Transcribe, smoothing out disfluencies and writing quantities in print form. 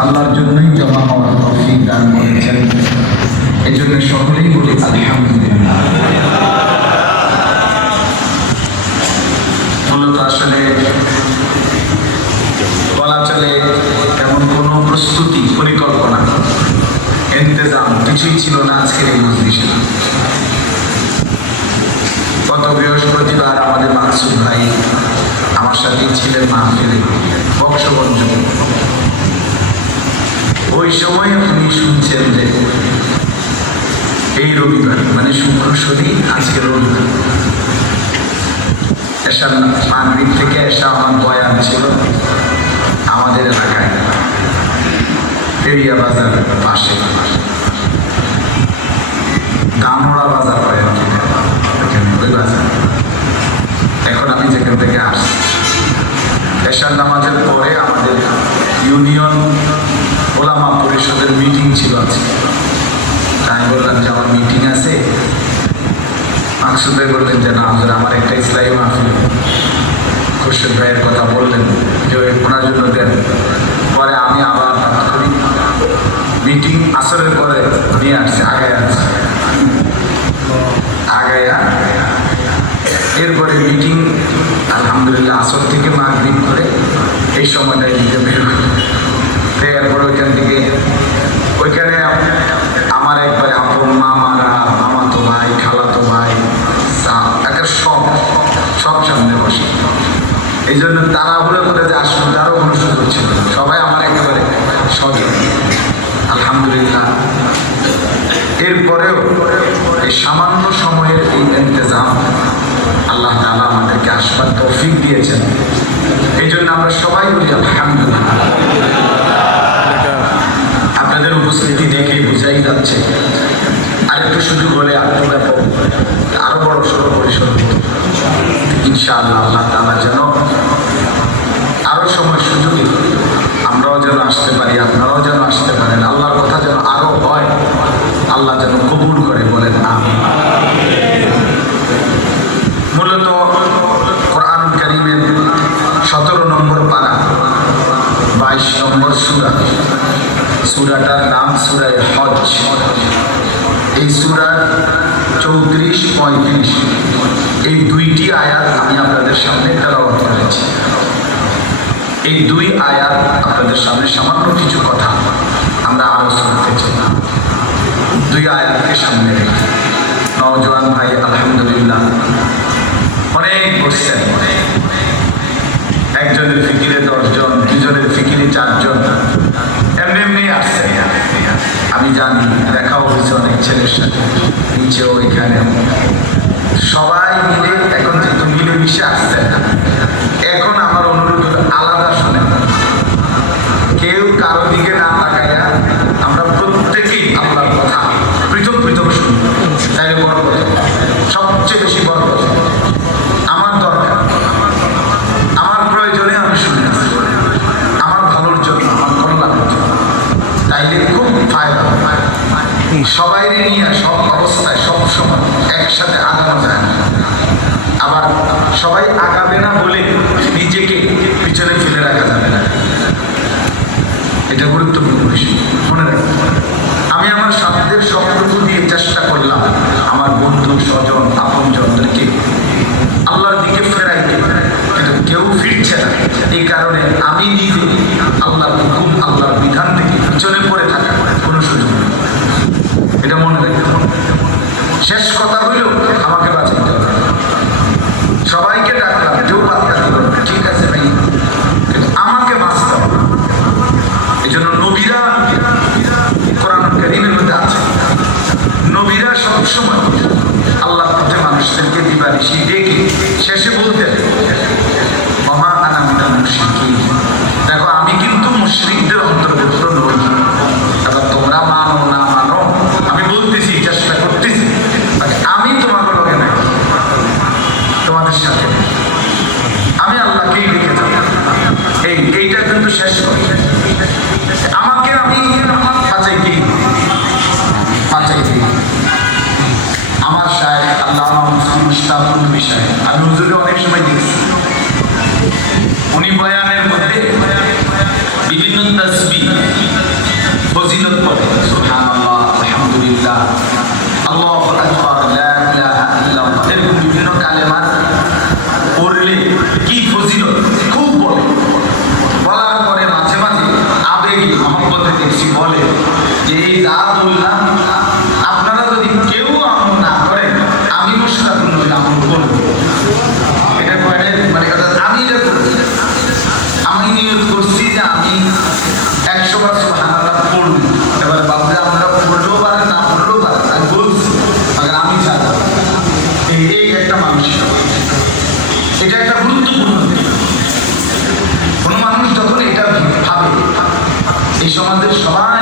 আল্লাহর জন্যই জমা হওয়ার তৌফিক দান করেছেন। এই জন্য সকলেই বলি আলহামদুলিল্লাহ। মূলত আসলে বলা চলে এমন কোনো প্রস্তুতি, পরিকল্পনা, ইন্তজাম কিছুই ছিল না আজকের এই মজলিসে। গত বৃহস্পতিবার আমাদের মাকসুদ ভাই আমার সাথেই ছিলেন মাহফিলে বক্সগঞ্জ। ওই সময় আপনি শুনছেন যে এই রবিবার মানে শুক্র শনি, আজকে রবিবার এশার মাগরিব থেকে এশা আমার বয়ান ছিল আমাদের এলাকায় পেরিয়া বাজার পাশে দামড়া বাজার হয় ওই বাজার। এখন আমি যেখান থেকে আসছি এশার নামাজের পরে আমাদের ইউনিয়ন ওলামা পরিষদের মিটিং ছিল আজকে। আমি বললাম যে আমার মিটিং আছে। মাকসুদ ভাই বললেন যে না হুজুর আমার একটা ইসলামী মাহফিল, খুরশেদ ভাইয়ের কথা বললেন যে ওনার জন্য দেন। পরে আমি আবার করি মিটিং আসরের পরে নিয়ে আসছি, আগায়া এরপরে মিটিং আলহামদুলিল্লাহ আসর থেকে মাগরিব করে এই সময়টাই দিতে বের করি। এরপরে ওইখান থেকে ওইখানে আমার একবার আপন মামারা, মামাতো ভাই, খালাতো ভাই, একটা সব সামনে বসে। এই জন্য তাড়াহুড়ো করে যে আসলে তারও কোনো সুযোগ ছিল না, সবাই আমার একেবারে সঙ্গে আলহামদুলিল্লাহ। এরপরেও এই সামান্য সময়ের এই ইন্তজাম আল্লাহ তাআলা আমাদেরকে আসবার তৌফিক দিয়েছেন। এই জন্য আমরা সবাই বলি আলহামদুলিল্লাহ। আপনাদের উপস্থিতি দেখে বোঝাই যাচ্ছে আরেকটু সুযোগ হলে আরো বড় সড়ো পরিসর ইনশাআল্লাহ আল্লাহ তাআলা যেন আরো সময় সুযোগে আমরাও যেন আসতে পারি, আপনারাও যেন আসতে পারেন, আল্লাহর কথা যেন আরো হয়, আল্লাহ যেন কবুল করে, বলেন আমিন। মূলত কোরআন কারীমের 17 নম্বর পারা 22 নম্বর সূরা, সূরাটার নাম সূরা হজ। এই সূরার 34-35 এই দুইটি আয়াত আমি আপনাদের সামনে তেলাওয়াত করেছি। এই দুই আয়াত আপনাদের সামনে সামান্য কিছু কথা আমরা আলোচনা করতে চাই। দুই আয়াতকে সামনে রেখে নওজোয়ান ভাই আলহামদুলিল্লাহ অনেক বসছেন। একজনের ফিকিরে 10 জন, দুজনের ফিকিরে 4 জন, এমনি আসছে। আমি জানি দেখাও হয়েছে অনেক ছেলের সাথে, নিচেও এখানেও সবাই মিলে এখন যেহেতু মিলেমিশে আসছে। এখন আমার অনুরোধ আলাদা শোনেন, কেউ কারো দিকে না তাকাইয়া আমরা প্রত্যেকেই আল্লাহর কথা পৃথক পৃথক শুনি, তাই বড় কথা, সবচেয়ে বেশি বড় কথা আমার দরকার, আমার প্রয়োজনে আমি শুনি, আমার ভালোর জন্য, আমার কল্যাণের জন্য, তাইলে খুব ফায়দা। সবাই নিয়ে সব অবস্থায় সব সময় একসাথে আগানো যায় না, আবার সবাই আগাবে না বলে নিজেকে পিছনে ফেলে রাখা যাবে না। এটা গুরুত্বপূর্ণ বিষয়, মনে রাখবেন। আমি আমার সাধ্যের সবটুকু দিয়ে চেষ্টা করলাম আমার বন্ধু, স্বজন, আপনজনদেরকে আল্লাহর দিকে ফেরাইতে, কিন্তু কেউ ফিরছে না। এই কারণে আমি নিজে আল্লাহর হুকুম, আল্লাহর বিধান থেকে পিছনে পড়ে থাকা কোনো সুযোগ নেই। এটা মনে রাখবেন। শেষ কথা হইল আমাকে বাঁচাইতে হবে। সবাইকে ডাকলাম, কেউ বাচ্চা দিল, ঠিক আছে ভাই, কিন্তু আমাকে বাঁচতে হবে। এই জন্য নবীরা কোরআন কারীমের মধ্যে আছে, নবীরা সবসময় আল্লাহর পথে মানুষদেরকে দিবানিশি ডেকে শেষে বলতেন ওমা আনা মিনাল মুশরিকিন, তাসবিহ ফজিলত পড়ে সুবহানাল্লাহ আলহামদুলিল্লাহ আল্লাহু আকবার লা ইলাহা ইল্লাল্লাহ এরকম বিভিন্ন কালেমা পড়লে কি ফজিলত খুব বলে বলার পরে মাঝে মাঝে আবেগী মহব্বতে দেখছি বলে যে এই যা বললাম আপনারা যদি কেউ আমল না করেন আমি মুশতাকুন নই আমল করব এটা করে মানে কথা আমি এটা করছি আমি নিয়ত করছি যে আমি 100 বার সুবহানাল্লাহ পড়ব এবার বাবু আপনারা পড়লেও পারেন না পড়লেও পারেন আমি বলছি আগে আমি জানি এই একটা মানসিকতা এটা একটা গুরুত্বপূর্ণ দিক কোনো মানুষ যখন এটা ভাবে এই সমাজের সবাই